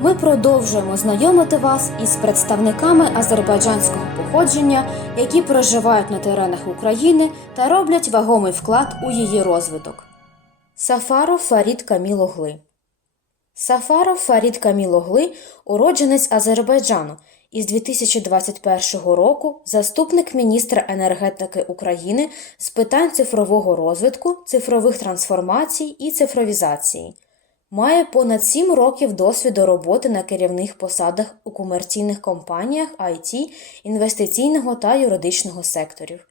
Ми продовжуємо знайомити вас із представниками азербайджанського походження, які проживають на теренах України та роблять вагомий вклад у її розвиток. Сафаров Фарід Камілогли Сафаров Фарід Камілогли – уродженець Азербайджану із 2021 року заступник міністра енергетики України з питань цифрового розвитку, цифрових трансформацій і цифровізації. Має понад 7 років досвіду роботи на керівних посадах у комерційних компаніях IT, інвестиційного та юридичного секторів.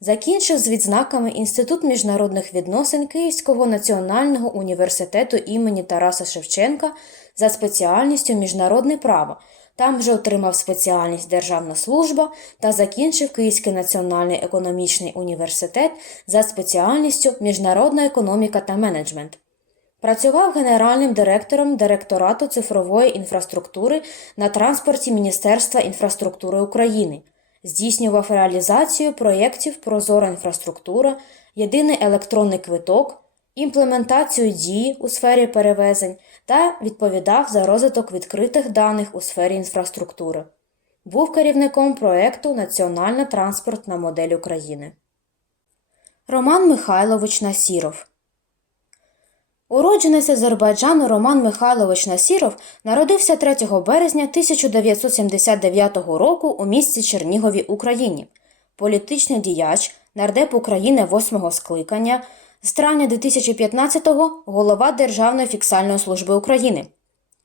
Закінчив з відзнаками Інститут міжнародних відносин Київського національного університету імені Тараса Шевченка за спеціальністю міжнародне право. Там же отримав спеціальність Державна служба та закінчив Київський національний економічний університет за спеціальністю Міжнародна економіка та менеджмент. Працював генеральним директором Директорату цифрової інфраструктури на транспорті Міністерства інфраструктури України, здійснював реалізацію проєктів Прозора інфраструктура, єдиний електронний квиток, імплементацію дії у сфері перевезень та відповідав за розвиток відкритих даних у сфері інфраструктури. Був керівником проєкту Національна транспортна модель України. Роман Михайлович Насіров Уродженець Азербайджану Роман Михайлович Насіров народився 3 березня 1979 року у місті Чернігові, Україні. Політичний діяч, нардеп України 8-го скликання, з травня 2015-го голова Державної фіксальної служби України,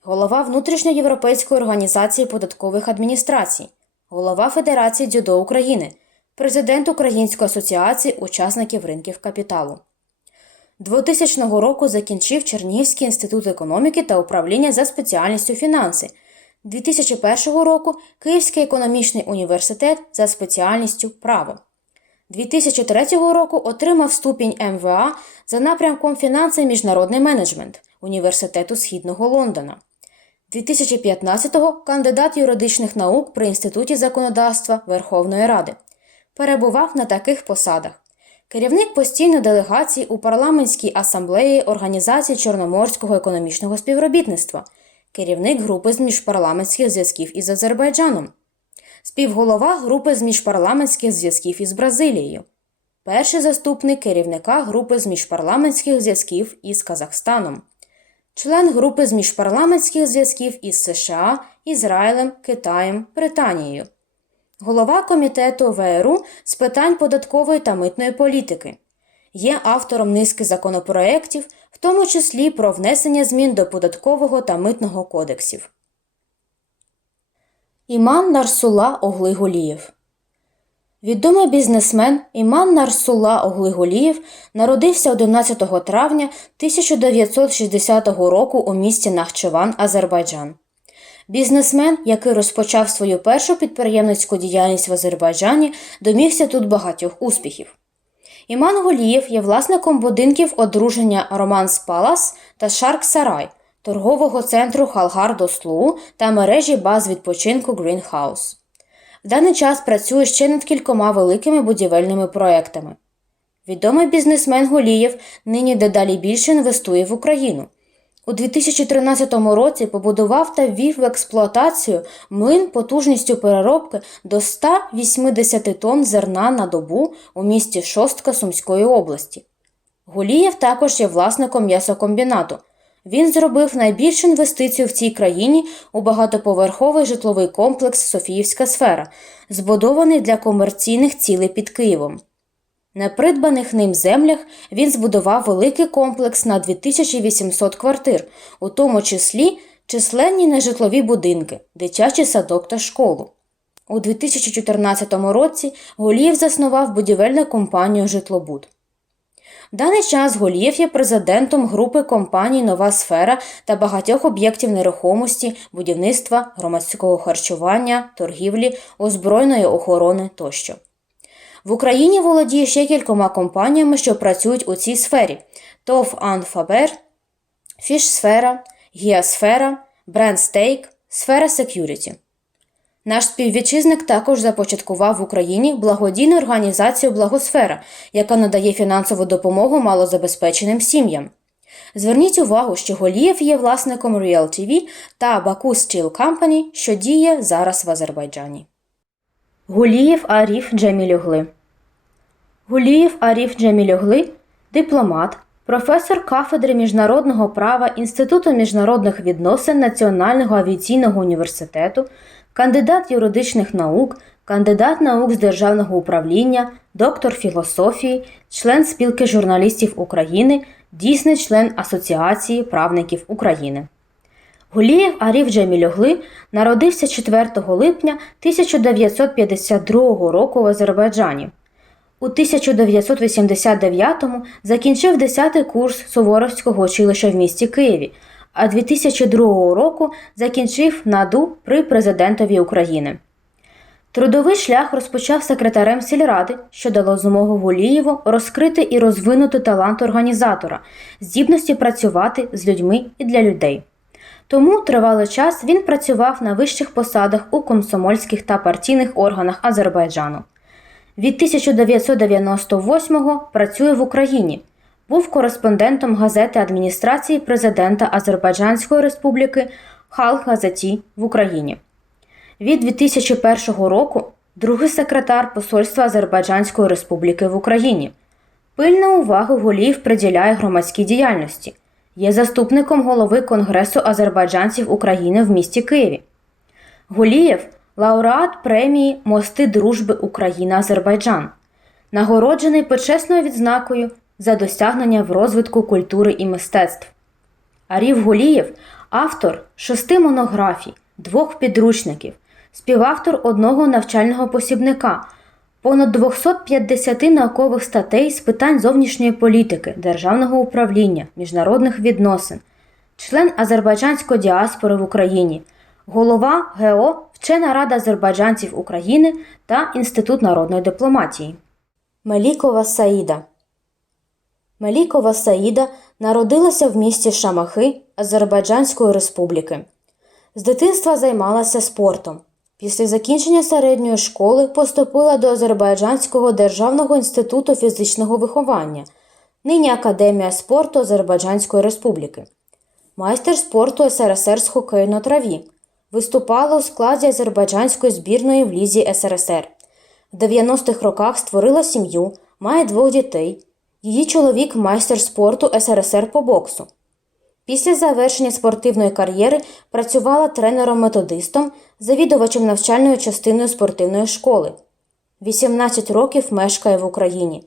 голова Внутрішньоєвропейської організації податкових адміністрацій, голова Федерації дзюдо України, президент Української асоціації учасників ринків капіталу. 2000 року закінчив Чернігівський інститут економіки та управління за спеціальністю фінанси. 2001 року Київський економічний університет за спеціальністю право. 2003 року отримав ступінь МВА за напрямком фінанси міжнародний менеджмент Університету Східного Лондона. 2015-го кандидат юридичних наук при Інституті законодавства Верховної Ради. Перебував на таких посадах керівник постійної делегації у парламентській асамблеї Організації Чорноморського економічного співробітництва, керівник групи з міжпарламентських зв'язків із Азербайджаном, співголова групи з міжпарламентських зв'язків із Бразилією, перший заступник керівника групи з міжпарламентських зв'язків із Казахстаном, член групи з міжпарламентських зв'язків із США, Ізраїлем, Китаєм, Британією голова комітету ВРУ з питань податкової та митної політики. Є автором низки законопроєктів, в тому числі про внесення змін до податкового та митного кодексів. Іман Нарсула Оглиголієв Відомий бізнесмен Іман Нарсула Оглиголієв народився 11 травня 1960 року у місті Нахчеван, Азербайджан. Бізнесмен, який розпочав свою першу підприємницьку діяльність в Азербайджані, домігся тут багатьох успіхів. Іман Голієв є власником будинків одруження Романс Палас та Шарк Сарай, торгового центру Халгар Дослу та мережі баз відпочинку Greenhouse. В даний час працює ще над кількома великими будівельними проектами. Відомий бізнесмен Голієв нині дедалі більше інвестує в Україну. У 2013 році побудував та ввів в експлуатацію млин потужністю переробки до 180 тонн зерна на добу у місті Шостка Сумської області. Гулієв також є власником м'ясокомбінату. Він зробив найбільшу інвестицію в цій країні у багатоповерховий житловий комплекс Софіївська сфера, збудований для комерційних цілей під Києвом. На придбаних ним землях він збудував великий комплекс на 2800 квартир, у тому числі численні нежитлові будинки, дитячий садок та школу. У 2014 році Голієв заснував будівельну компанію Житлобуд. В даний час Голієв є президентом групи компаній Нова сфера та багатьох об'єктів нерухомості, будівництва, громадського харчування, торгівлі, озброєної охорони тощо. В Україні володіє ще кількома компаніями, що працюють у цій сфері: ТОВ Анфабер, Фішсфера, Гіасфера, Брендстейк, Сфера Секюріті. Наш співвітчизник також започаткував в Україні благодійну організацію Благосфера, яка надає фінансову допомогу малозабезпеченим сім'ям. Зверніть увагу, що Голієв є власником Real TV та Baku Steel Company, що діє зараз в Азербайджані. Гулієв Аріф Джемілюгли Гулієв Аріф Джемілюгли – дипломат, професор кафедри міжнародного права Інституту міжнародних відносин Національного авіаційного університету, кандидат юридичних наук, кандидат наук з державного управління, доктор філософії, член спілки журналістів України, дійсний член Асоціації правників України. Гулієв Аріф Джемілюгли народився 4 липня 1952 року в Азербайджані. У 1989-му закінчив 10 курс Суворовського училища в місті Києві, а 2002 року закінчив НАДУ при президентові України. Трудовий шлях розпочав секретарем сільради, що дало змогу Гулієву розкрити і розвинути талант організатора, здібності працювати з людьми і для людей. Тому тривалий час він працював на вищих посадах у комсомольських та партійних органах Азербайджану. Від 1998-го працює в Україні. Був кореспондентом газети адміністрації президента Азербайджанської республіки Халк Газеті в Україні. Від 2001 року другий секретар Посольства Азербайджанської республіки в Україні. Пильну увагу Голіїв приділяє громадській діяльності. Є заступником голови Конгресу азербайджанців України в місті Києві. Голієв лауреат премії Мости дружби Україна-Азербайджан, нагороджений почесною відзнакою за досягнення в розвитку культури і мистецтв. Арів Голієв автор шести монографій, двох підручників, співавтор одного навчального посібника, понад 250 наукових статей з питань зовнішньої політики, державного управління, міжнародних відносин, член азербайджанської діаспори в Україні, голова ГО Вчена Рада азербайджанців України та Інститут народної дипломатії. Мелікова Саїда Мелікова Саїда народилася в місті Шамахи Азербайджанської республіки. З дитинства займалася спортом. Після закінчення середньої школи поступила до Азербайджанського державного інституту фізичного виховання, нині Академія спорту Азербайджанської республіки, майстер спорту СРСР з хокею на траві. Виступала у складі азербайджанської збірної в Лізі СРСР. В 90-х роках створила сім'ю, має двох дітей. Її чоловік майстер спорту СРСР по боксу. Після завершення спортивної кар'єри працювала тренером-методистом, завідувачем навчальною частиною спортивної школи. 18 років мешкає в Україні.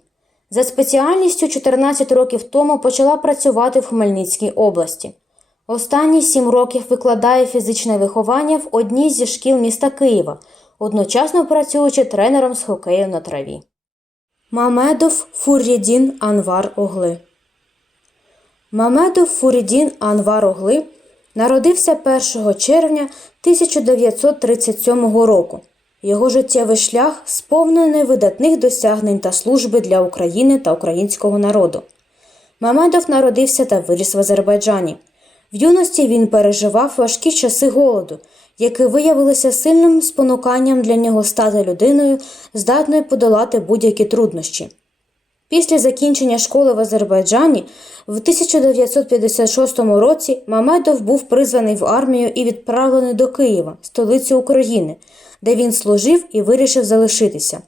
За спеціальністю 14 років тому почала працювати в Хмельницькій області. Останні 7 років викладає фізичне виховання в одній зі шкіл міста Києва, одночасно працюючи тренером з хокею на траві. Мамедов Фуррєдін Анвар Огли Мамедов Фурідін Анвар Огли народився 1 червня 1937 року. Його життєвий шлях сповнений видатних досягнень та служби для України та українського народу. Мамедов народився та виріс в Азербайджані. В юності він переживав важкі часи голоду, які виявилися сильним спонуканням для нього стати людиною, здатною подолати будь-які труднощі. Після закінчення школи в Азербайджані в 1956 році Мамедов був призваний в армію і відправлений до Києва, столиці України, де він служив і вирішив залишитися.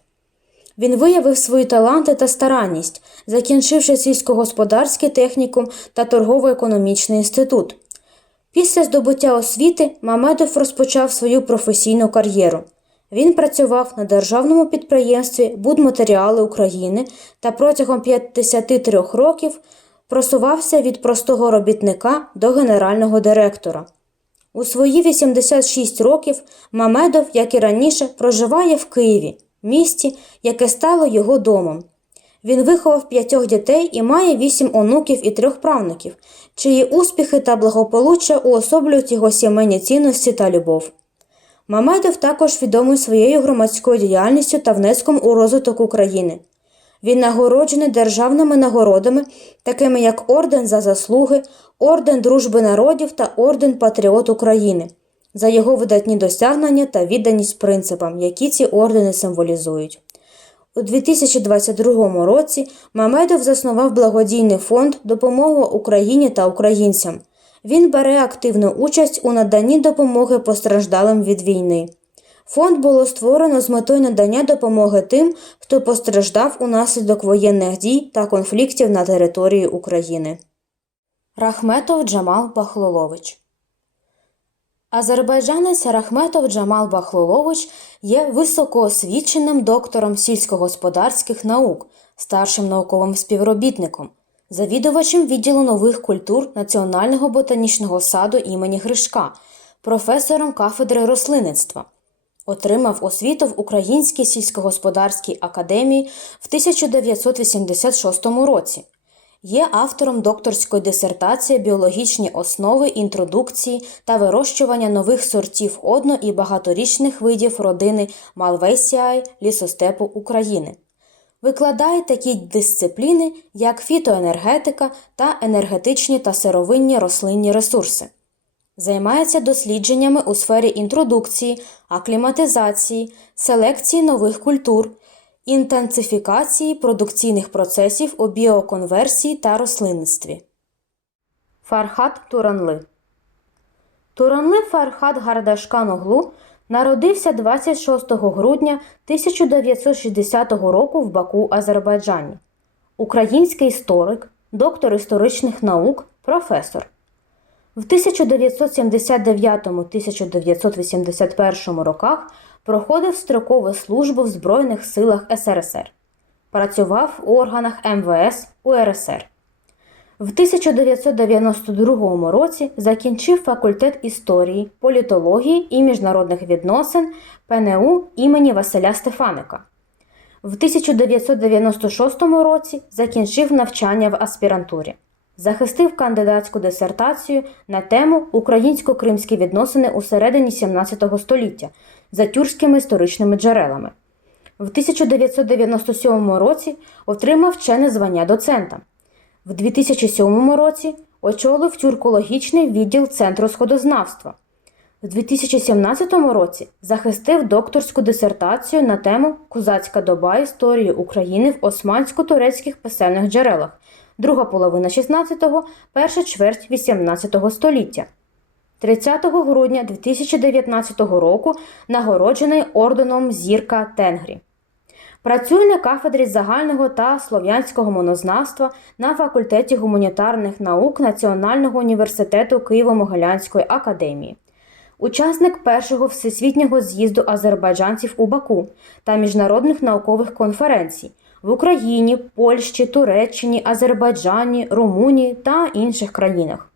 Він виявив свої таланти та старанність, закінчивши сільськогосподарський технікум та торгово-економічний інститут. Після здобуття освіти Мамедов розпочав свою професійну кар'єру. Він працював на державному підприємстві Будматеріали України та протягом 53 років просувався від простого робітника до генерального директора. У свої 86 років Мамедов, як і раніше, проживає в Києві, місті, яке стало його домом. Він виховав п'ятьох дітей і має вісім онуків і трьох правнуків, чиї успіхи та благополуччя уособлюють його сімейні цінності та любов. Мамедов також відомий своєю громадською діяльністю та внеском у розвиток України. Він нагороджений державними нагородами, такими як Орден за заслуги, Орден Дружби народів та Орден Патріот України, за його видатні досягнення та відданість принципам, які ці ордени символізують. У 2022 році Мамедов заснував благодійний фонд Допомога Україні та українцям. Він бере активну участь у наданні допомоги постраждалим від війни. Фонд було створено з метою надання допомоги тим, хто постраждав унаслідок воєнних дій та конфліктів на території України. Рахметов Джамал Бахлолович Азербайджанець Рахметов Джамал Бахлолович є високоосвіченим доктором сільськогосподарських наук, старшим науковим співробітником, завідувачем відділу нових культур Національного ботанічного саду імені Гришка, професором кафедри рослинництва. Отримав освіту в Українській сільськогосподарській академії в 1986 році. Є автором докторської дисертації Біологічні основи інтродукції та вирощування нових сортів одно- і багаторічних видів родини Malvaceae лісостепу України. Викладає такі дисципліни, як фітоенергетика та енергетичні та сировинні рослинні ресурси. Займається дослідженнями у сфері інтродукції, акліматизації, селекції нових культур, інтенсифікації продукційних процесів у біоконверсії та рослинництві. Фархат Туранли Туранли Фархат Гардашкан Оглу народився 26 грудня 1960 року в Баку, Азербайджані. Український історик, доктор історичних наук, професор. В 1979-1981 роках проходив строкову службу в Збройних силах СРСР. Працював у органах МВС УРСР. В 1992 році закінчив факультет історії, політології і міжнародних відносин ПНУ імені Василя Стефаника. В 1996 році закінчив навчання в аспірантурі. Захистив кандидатську дисертацію на тему Українсько-кримські відносини у середині 17 століття за тюркськими історичними джерелами. В 1997 році отримав вчене звання доцента. В 2007 році очолив тюркологічний відділ Центру сходознавства. В 2017 році захистив докторську дисертацію на тему Козацька доба історії України в османсько-турецьких писемних джерелах, друга половина 16-го, перша чверть 18 століття. 30 грудня 2019 року нагороджений орденом Зірка Тенгрі. Працює на кафедрі загального та слов'янського монознавства на факультеті гуманітарних наук Національного університету Києво-Могилянської академії. Учасник першого всесвітнього з'їзду азербайджанців у Баку та міжнародних наукових конференцій в Україні, Польщі, Туреччині, Азербайджані, Румунії та інших країнах.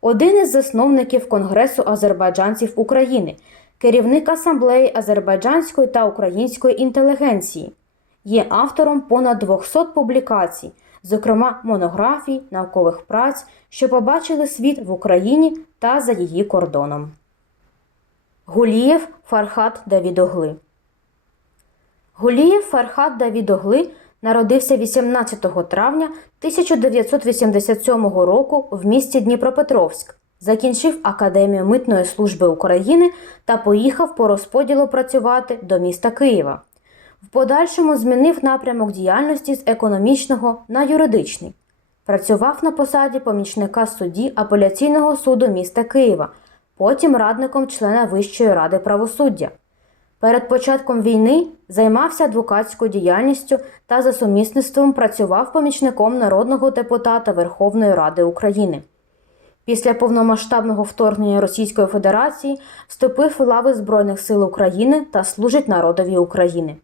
Один із засновників Конгресу азербайджанців України, керівник асамблеї азербайджанської та української інтелігенції, є автором понад 200 публікацій, зокрема монографій, наукових праць, що побачили світ в Україні та за її кордоном. Гулієв Фархат Давідогли Гулієв Фархат Давідогли народився 18 травня 1987 року в місті Дніпропетровськ. Закінчив Академію митної служби України та поїхав по розподілу працювати до міста Києва. В подальшому змінив напрямок діяльності з економічного на юридичний. Працював на посаді помічника судді апеляційного суду міста Києва, потім радником члена Вищої ради правосуддя. Перед початком війни займався адвокатською діяльністю та за сумісництвом працював помічником народного депутата Верховної Ради України. Після повномасштабного вторгнення Російської Федерації вступив у лави Збройних сил України та служить народові України.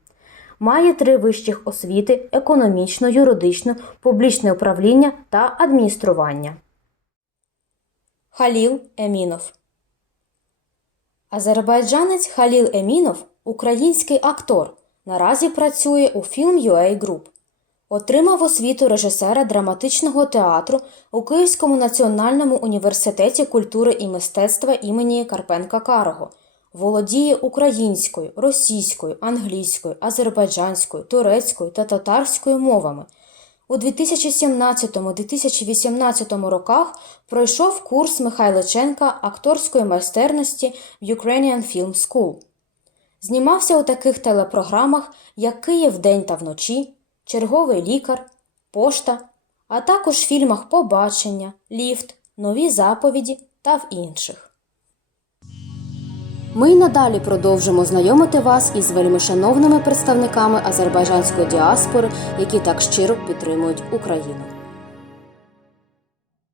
Має три вищих освіти: економічну, юридичну, публічне управління та адміністрування. Халіл Емінов Азербайджанець Халіл Емінов український актор. Наразі працює у Film UA Group. Отримав освіту режисера драматичного театру у Київському національному університеті культури і мистецтва імені Карпенка Карого. Володіє українською, російською, англійською, азербайджанською, турецькою та татарською мовами. У 2017-2018 роках пройшов курс Михайличенка акторської майстерності в Ukrainian Film School. Знімався у таких телепрограмах, як Київ день та вночі, Черговий лікар, Пошта, а також фільмах Побачення, Ліфт, Нові заповіді та в інших. Ми й надалі продовжимо знайомити вас із вельмишановними представниками азербайджанської діаспори, які так щиро підтримують Україну.